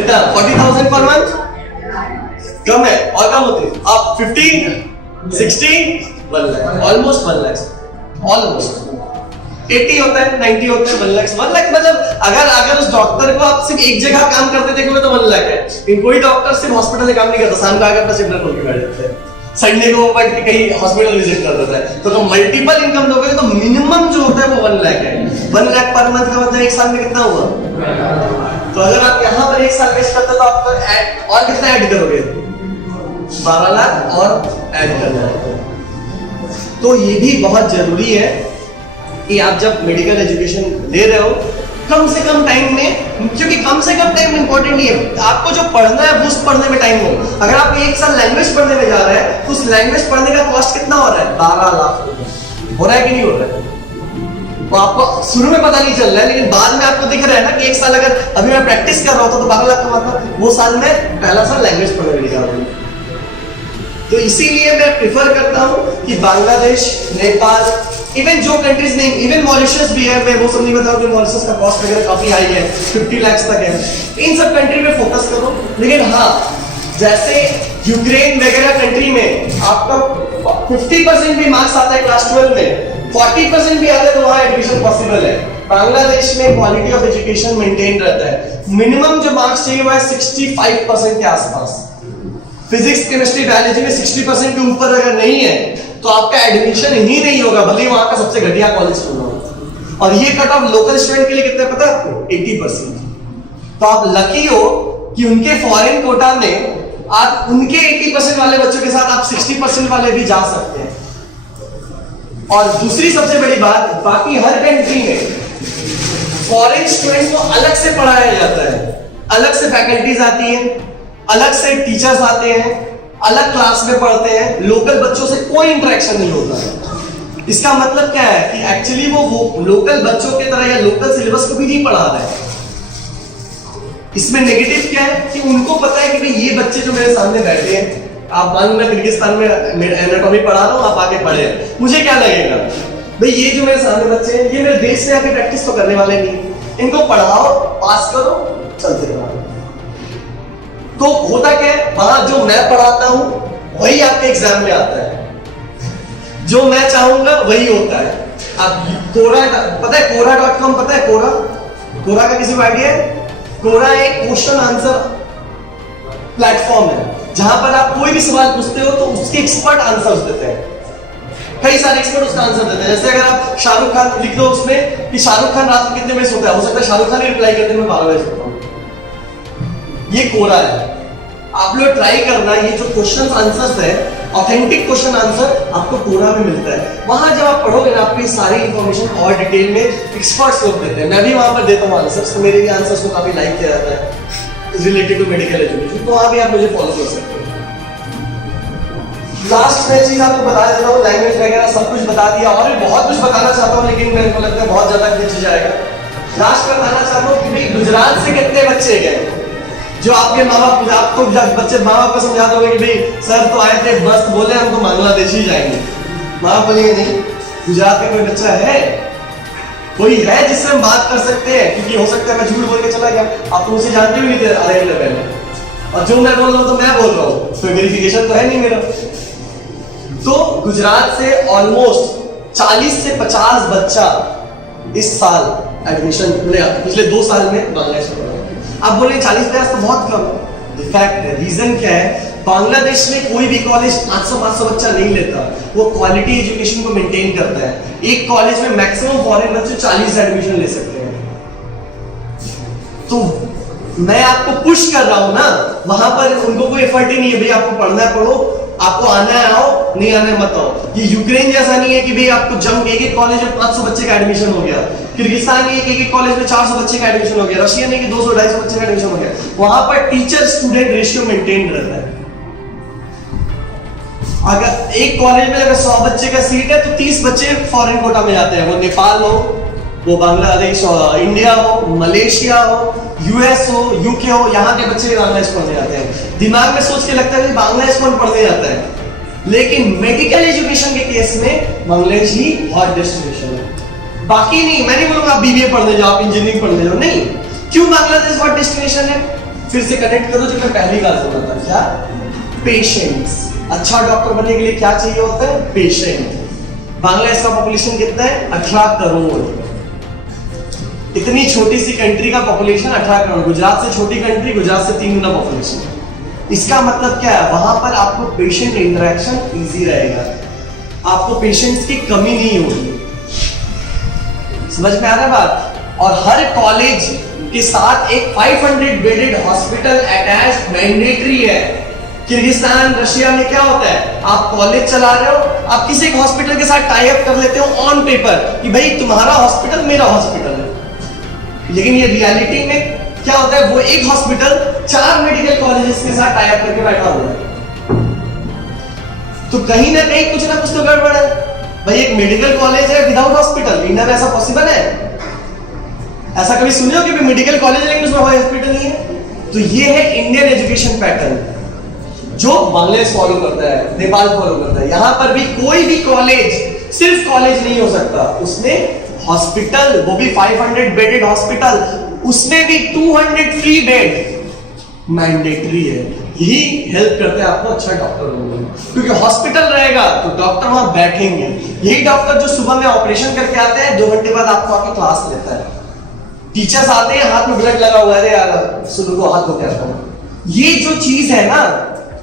कितना 40,000 per month कम है और कम होते हैं आप 15 16 1 लाख ऑलमोस्ट 1 लाख ऑलमोस्ट 80 होता है 90 होता है 1 लाख 1 लाख मतलब अगर उस डॉक्टर को आप सिर्फ एक जगह काम करते देखोगे तो 1 लाख है लेकिन कोई डॉक्टर सिर्फ हॉस्पिटल में काम नहीं करता शाम को आकर अपना शिफ्ट खोल के बैठ जाता है संडे को बैठ के कहीं हॉस्पिटल विजिट कर देता है तो मल्टीपल इनकम लोगे तो मिनिमम जो होता है वो 1 लाख है 1 लाख पर मंथ का मतलब एक साल में कितना हुआ तो अगर आप यहाँ पर एक साल वेस्ट करते तो आप और कितना ऐड करोगे 12 लाख और ऐड करना है तो ये भी बहुत जरूरी है कि आप जब मेडिकल एजुकेशन ले रहे हो कम से कम टाइम में क्योंकि कम से कम टाइम इंपॉर्टेंट नहीं है आपको जो पढ़ना है उस पढ़ने में टाइम हो अगर आप एक साल लैंग्वेज पढ़ने में जा रहे हैं तो उस लैंग्वेज पढ़ने का कॉस्ट कितना हो रहा है 12 लाख हो रहा है कि नहीं हो रहा है तो आपको शुरू में पता नहीं चल रहा है लेकिन बाद में आपको दिख रहा है ना कि एक साल अगर अभी मैं प्रैक्टिस कर रहा होता तो 12 लाख कमाता वो साल में पहला साल लैंग्वेज पढ़ने में निकाल रहा हूँ तो इसीलिए मैं प्रिफर करता हूँ कि बांग्लादेश नेपाल इवन जो कंट्रीज नहीं इवन मॉरिशस भी है मैं वो सब नहीं बताऊं कि मॉरिशस का कॉस्ट वगैरह काफी हाई है 50 लाख तक है इन सब कंट्री में फोकस करो लेकिन हाँ जैसे यूक्रेन वगैरह कंट्री में आपका 50% भी मार्क्स आता है क्लास 12 में 40% भी आता है तो वहाँ एडमिशन पॉसिबल है बांग्लादेश में क्वालिटी ऑफ एजुकेशन मेंटेन रहता है मिनिमम जो मार्क्स चाहिए वो है 65% के आसपास फिजिक्स केमिस्ट्री बायोलॉजी में 60% के ऊपर अगर नहीं है तो आपका एडमिशन ही नहीं होगा भले वहां का सबसे घटिया कॉलेज चुना हो और ये कट ऑफ लोकल स्टूडेंट के लिए कितना पता है आपको 80% तो आप लकी हो कि उनके फॉरेन कोटा में आप उनके 80% वाले बच्चों के साथ आप 60% वाले भी जा सकते हैं और दूसरी सबसे बड़ी बात बाकी हर कंट्री में फॉरेन स्टूडेंट को अलग से पढ़ाया जाता है अलग से फैकल्टीज आती हैं अलग से टीचर्स आते हैं अलग क्लास में पढ़ते हैं लोकल बच्चों से कोई इंटरेक्शन नहीं होता है इसका मतलब क्या है कि एक्चुअली वो लोकल बच्चों की तरह या लोकल सिलेबस को भी नहीं पढ़ा रहे हैं इसमें नेगेटिव क्या है कि उनको पता है कि भाई ये बच्चे जो मेरे सामने बैठे हैं आप मान लो मैं किर्गिस्तान में एनाटॉमी पढ़ा रहा हूँ आप आगे पढ़े मुझे क्या लगेगा भाई ये जो मेरे सामने बच्चे हैं ये मेरे देश से आके प्रैक्टिस तो करने वाले नहीं इनको पढ़ाओ पास करो चलते रहो तो होता क्या है वहां जो मैं पढ़ाता हूं वही आपके एग्जाम में आता है जो मैं चाहूंगा वही होता है अब कोरा पता है कोरा.com पता है कोरा का किसी को आइडिया है कोरा एक क्वेश्चन आंसर प्लेटफॉर्म है जहां पर आप कोई भी सवाल पूछते हो तो उसके एक्सपर्ट आंसर्स देते हैं कई सारे एक्सपर्ट उसका आंसर देते हैं जैसे अगर आप शाहरुख खान लिख दो उसमें कि शाहरुख खान रात को कितने बजे सोता है हो सकता है शाहरुख खान ही रिप्लाई करते मैं 12 बजे सोता हूं ये कोरा है आप लोग ट्राई करना ये जो क्वेश्चन आंसर्स है ऑथेंटिक क्वेश्चन आंसर आपको कोरा में मिलता है वहां जब आप पढ़ोगे ना आपकी सारी इंफॉर्मेशन और डिटेल में एक्सपर्ट्स लोग देते हैं मैं भी वहां पर देता हूं आंसर्स तो मेरे भी आंसर्स को काफी लाइक किया जाता है रिलेटेड टू मेडिकल एजुकेशन तो वहां भी आप मुझे फॉलो कर सकते हो लास्ट में चीज आपको बता देता हूँ लैंग्वेज वगैरह सब कुछ बता दिया और भी बहुत कुछ बताना चाहता हूँ लेकिन मेरे को लगता है बहुत ज्यादा खींच जाएगा लास्ट में बताना चाहता हूँ कि गुजरात से कितने बच्चे गए जो आपके माँ बाप आपको बच्चे माँ बाप को समझाते होंगे कि भाई सर तो आए थे बस बोले हम तो बांग्लादेश ही जाएंगे माँ बाप बोलेंगे नहीं गुजरात में कोई बच्चा है कोई है जिससे हम बात कर सकते हैं क्योंकि हो सकता है मैं झूठ बोल के चला गया आप तो मुझे जानते भी नहीं थे आधे घंटे पहले और जो मैं बोल रहा हूँ तो मैं बोल रहा हूँ कोई वेरिफिकेशन तो है नहीं मेरा तो गुजरात से ऑलमोस्ट 40 से 50 बच्चा इस साल एडमिशन पिछले 2 साल में बांग्लादेश में आप बोले 40-50 तो बहुत कम है इनफैक्ट रीजन क्या है बांग्लादेश में कोई भी कॉलेज 500 बच्चा नहीं लेता वो क्वालिटी एजुकेशन को मेंटेन करता है एक कॉलेज में मैक्सिमम फॉरेन बच्चे 40 एडमिशन ले सकते हैं तो मैं आपको पुश कर रहा हूं ना वहां पर उनको कोई एफर्ट ही नहीं है भाई आपको पढ़ना है पढ़ो आपको आना है आओ नहीं आना है मत आओ ये यूक्रेन जैसा नहीं है कि भाई आपको जम एक कॉलेज में 500 बच्चे का एडमिशन हो गया किर्गिस्तान में एक कॉलेज में 400 बच्चे का एडमिशन हो गया रशिया में 200-250 बच्चे का एडमिशन हो गया वहां पर टीचर स्टूडेंट रेशियो मेंटेन रहता है अगर एक कॉलेज में अगर 100 बच्चे का सीट है तो 30 बच्चे फॉरेन कोटा में जाते हैं वो नेपाल हो वो बांग्लादेश हो इंडिया हो मलेशिया हो यूएस हो यूके हो यहाँ के बच्चे बांग्लादेश पढ़ने जाते हैं दिमाग में सोच के लगता है बांग्लादेश कौन पढ़ने जाता है लेकिन मेडिकल एजुकेशन के केस में बांग्लादेश ही हॉट डेस्टिनेशन है बाकी नहीं मैं नहीं बोलूंगा आप बीबीए पढ़ने जाओ आप इंजीनियरिंग पढ़ने जाओ नहीं क्यों बांग्लादेश हॉट डेस्टिनेशन है फिर से कनेक्ट करो जो मैं पहली बार बोला था, क्या? पेशेंस। अच्छा डॉक्टर बनने के लिए क्या चाहिए होता है? पेशेंट। बांग्लादेश का पॉपुलेशन कितना है? 18 करोड़। इतनी छोटी सी कंट्री का पॉपुलेशन 18 करोड़। गुजरात से छोटी कंट्री, गुजरात से 3 गुना पॉपुलेशन। इसका मतलब क्या है? वहां पर आपको पेशेंट इंटरेक्शन इजी रहेगा, आपको पेशेंट्स की कमी नहीं होगी। समझ में आ रहा है बात? और हर कॉलेज के साथ एक 500 बेडेड हॉस्पिटल अटैच मैंडेटरी है। किर्गिस्तान, रशिया में क्या होता है? आप कॉलेज चला रहे हो, आप किसी एक हॉस्पिटल के साथ टाई अप कर लेते हो ऑन पेपर कि भाई तुम्हारा हॉस्पिटल मेरा हॉस्पिटल है। लेकिन ये रियलिटी में क्या होता है? वो एक हॉस्पिटल 4 मेडिकल कॉलेजेस के साथ टाई अप करके बैठा हुआ है। तो कहीं ना कहीं कुछ ना कुछ तो गड़बड़ है भाई। एक मेडिकल कॉलेज है विदाउट हॉस्पिटल, इंडिया में ऐसा पॉसिबल है? ऐसा कभी सुने हो कि मेडिकल कॉलेज है लेकिन उसमें हॉस्पिटल नहीं है? तो ये है इंडियन एजुकेशन पैटर्न जो बांग्लादेश फॉलो करता है, नेपाल फॉलो करता है। यहां पर भी कोई भी कॉलेज सिर्फ कॉलेज नहीं हो सकता, उसमें हॉस्पिटल, वो भी 500 बेडेड हॉस्पिटल, उसमें भी 200 फ्री बेड मैंडेटरी है। यही हेल्प करते हैं आपको अच्छा डॉक्टर बनने में, क्योंकि हॉस्पिटल रहेगा तो डॉक्टर वहां बैठेंगे। यही डॉक्टर जो सुबह में ऑपरेशन करके आते हैं 2 घंटे बाद आपको आके क्लास लेता है। टीचर्स आते हैं, हाथ में ब्लड लगा हुआ है, अरे यार सुनो को हाथ धो के आता हूं। ये जो चीज है ना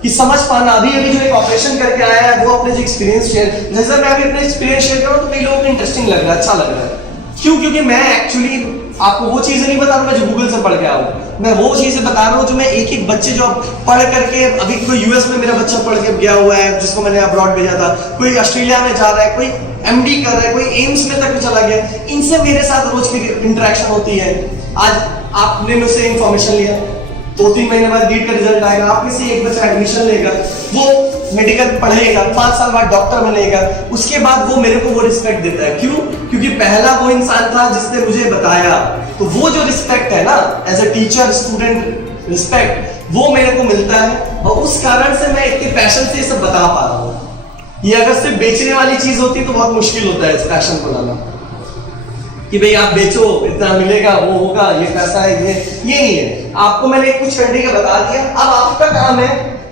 कि समझ पाना, अभी जो एक ऑपरेशन करके आया है वो अपने जो एक्सपीरियंस शेयर, जैसे मैं अभी अपने एक्सपीरियंस शेयर करूं तो कई लोगों को इंटरेस्टिंग लग रहा है, अच्छा लग रहा है। क्यों? क्योंकि मैं एक्चुअली आपको वो चीजें नहीं बता रहा जो गूगल से पढ़ के आऊं, मैं वो चीजें बता रहा हूं जो मैं एक एक बच्चे जो पढ़ करके, अभी कोई यूएस में मेरा बच्चा पढ़ के गया हुआ है जिसको मैंने अब्रॉड भेजा था, कोई ऑस्ट्रेलिया में जा रहा है, कोई एमडी कर रहा है, कोई एम्स में तक चला गया, इनसे मेरे साथ रोज की इंटरेक्शन होती है। आज आपने मुझसे इंफॉर्मेशन लिया, 2-3 महीने बाद नीट का रिजल्ट आएगा, आप में से एक बच्चा एडमिशन लेगा, वो मेडिकल पढ़ेगा, 5 साल बाद डॉक्टर बनेगा, उसके बाद वो मेरे को वो रिस्पेक्ट देता है। क्यों? क्योंकि पहला वो इंसान था जिसने मुझे बताया। तो वो जो रिस्पेक्ट है ना, as a teacher student respect, वो मेरे को मिलता है और उस कारण से मैं इतने पैशन से ये सब बता पा रहा हूँ। ये अगर सिर्फ बेचने वाली चीज होती तो बहुत मुश्किल होता है इस पैशन को लाना कि भाई आप बेचो, इतना मिलेगा, वो होगा, ये पैसा है, ये नहीं है। आपको मैंने कुछ करने का बता दिया। अब आपका काम है,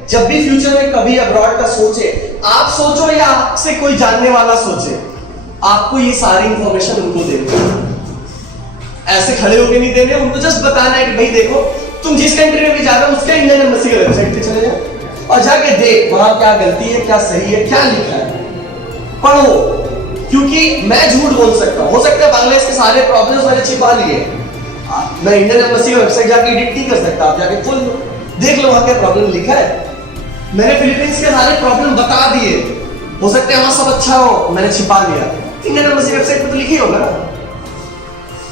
जब भी फ्यूचर में कभी अब्रॉड का सोचे, आप सोचो या आपसे कोई जानने वाला सोचे, आपको ये सारी इंफॉर्मेशन उनको देनी है। ऐसे खड़े होके नहीं देने, उनको जस्ट बताना है कि भाई देखो तुम जिस कंट्री में भी जा रहे हो उसका इंडियन एम्बेसी की वेबसाइट पे चले जाओ और जाके देख वहां क्या गलती है, क्या सही है, क्या लिखा है, पढ़ो। क्योंकि मैं झूठ बोल सकता हूं, हो सकता है बांग्लादेश के सारे प्रॉब्लम्स मैंने छिपा लिए, मैं इंडियन एम्बेसी की वेबसाइट जाके एडिट नहीं कर सकता, आप जाके खोल लो, देख लो वहां क्या प्रॉब्लम लिखा है। मैंने फिलीपींस के सारे प्रॉब्लम बता दिए, हो सकता है वहां सब अच्छा हो, मैंने छिपा लिया। इंडियन एम्बेसी की वेबसाइट पे तो लिखी होगा ना,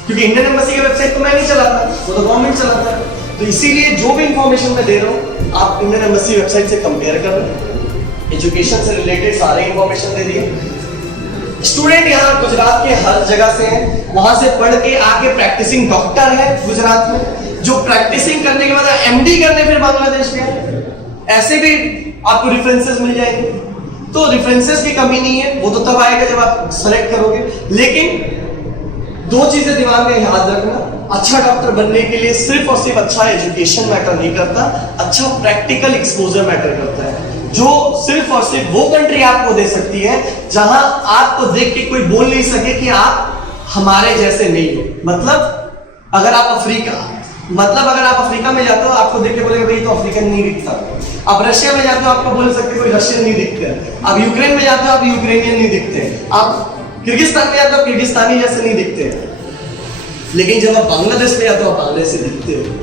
क्योंकि इंडियन एम्बेसी की वेबसाइट को मैं नहीं चलाता, वो तो गवर्नमेंट चलाता है। तो इसीलिए जो भी इंफॉर्मेशन मैं दे रहा हूं आप इंडियन एम्बेसी वेबसाइट से कंपेयर कर लो। एजुकेशन से रिलेटेड सारे इंफॉर्मेशन दे दिए। स्टूडेंट यहाँ गुजरात के हर जगह से हैं, वहां से पढ़ के आके प्रैक्टिसिंग डॉक्टर है गुजरात में, जो प्रैक्टिसिंग करने के बाद एमडी करने फिर बांग्लादेश में। ऐसे भी आपको रेफरेंसेस मिल जाएंगे। तो रेफरेंसेस की कमी नहीं है, वो तो तब आएगा जब आप सेलेक्ट करोगे। लेकिन 2 चीजें दिमाग में याद रखना, अच्छा डॉक्टर बनने के लिए सिर्फ और सिर्फ अच्छा एजुकेशन मैटर नहीं करता, अच्छा प्रैक्टिकल एक्सपोजर मैटर करता है, जो सिर्फ और सिर्फ वो कंट्री आपको दे सकती है जहां आपको देख के कोई बोल नहीं सके कि आप हमारे जैसे नहीं हो। मतलब अगर आप अफ्रीका में जाते हो आपको देख के बोलेगा भाई तो अफ्रीकन नहीं दिखता। आप रशिया में जाते हो आपको बोल सकते कोई रशियन नहीं दिखते। आप यूक्रेन में जाते हो आप यूक्रेनियन नहीं दिखते। आप किर्गिस्तान में जाते हो किर्गिस्तानी जैसे नहीं दिखते। लेकिन जब आप बांग्लादेश में जाते हो आप बांग्लादेश से दिखते हो।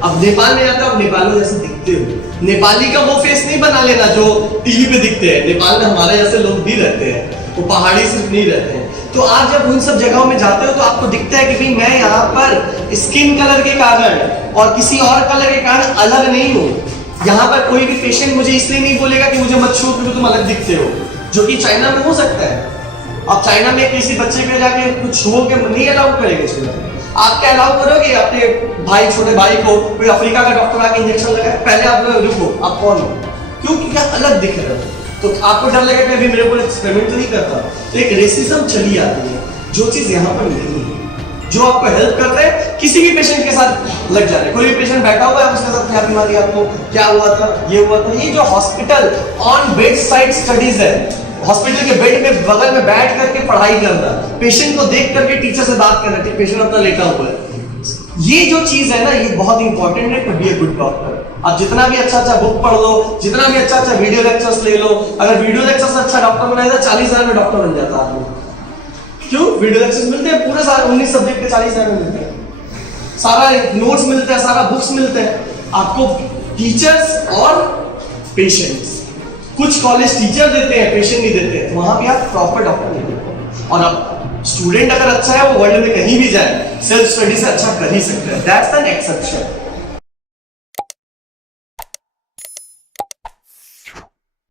अब नेपाल में जाते हो आप नेपाली जैसे दिखते हो। नेपाली का वो फेस नहीं बना लेना जो टीवी पे दिखते हैं। नेपाल में हमारे जैसे लोग भी रहते हैं, वो पहाड़ी सिर्फ नहीं रहते हैं। तो आप जब उन सब जगहों में जाते हो तो आपको दिखता है कि भाई मैं यहाँ पर स्किन कलर के कारण और किसी और कलर के कारण अलग नहीं हूँ। यहाँ पर कोई भी पेशेंट मुझे इसलिए नहीं बोलेगा कि मुझे मत छू क्योंकि तुम अलग दिखते हो, जो कि चाइना में हो सकता है। आप चाइना में किसी बच्चे पे जाके कुछ छुओ के नहीं अलाउ करेंगे छूना, आप क्या अलाउ करोगे अपने भाई छोटे भाई को कोई अफ्रीका का डॉक्टर आके इंजेक्शन लगाए? पहले आप रुको, आप कौन हो? क्यों? क्या अलग दिख रहे हो तो आपको डर लगेगा मेरे को एक्सपेरिमेंट तो नहीं करता। तो एक रेसिज्म चली आती है जो चीज यहाँ पर नहीं है। जो आपको हेल्प करते हैं किसी भी पेशेंट के साथ लग जाने। कोई भी पेशेंट बैठा हुआ है, उसके साथ क्या बीमारी है, आपको क्या हुआ था, ये हुआ था। ये जो hospital on bed side studies है, हॉस्पिटल के बेड में बगल में बैठ करके पढ़ाई करना, पेशेंट को देख करके टीचर से बात करना कि पेशेंट अपना लेटा हुआ है, ये जो चीज है ना, ये बहुत इंपॉर्टेंट है to be a good doctor. आप जितना भी अच्छा बुक पढ़ लो, जितना भी अच्छा वीडियो लेक्चर्स ले लो, अगर वीडियो लेक्चर से अच्छा डॉक्टर बनाए तो 40,000 में डॉक्टर बन जाता है। क्यों? वीडियो लेक्चर्स मिलते हैं पूरे सारे 19 सब्जेक्ट के 40,000 में मिलते हैं, सारा नोट्स मिलते हैं, सारा बुक्स मिलते हैं आपको, टीचर्स और पेशेंट्स। कुछ कॉलेज टीचर देते हैं, पेशेंट नहीं देते हैं, वहां भी आप प्रॉपर डॉक्टर नहीं देते। और अब स्टूडेंट अगर अच्छा है, वो वर्ल्ड में कहीं भी जाए सेल्फ स्टडी से अच्छा कर ही सकते हैं, दैट्स एन एक्सेप्शन।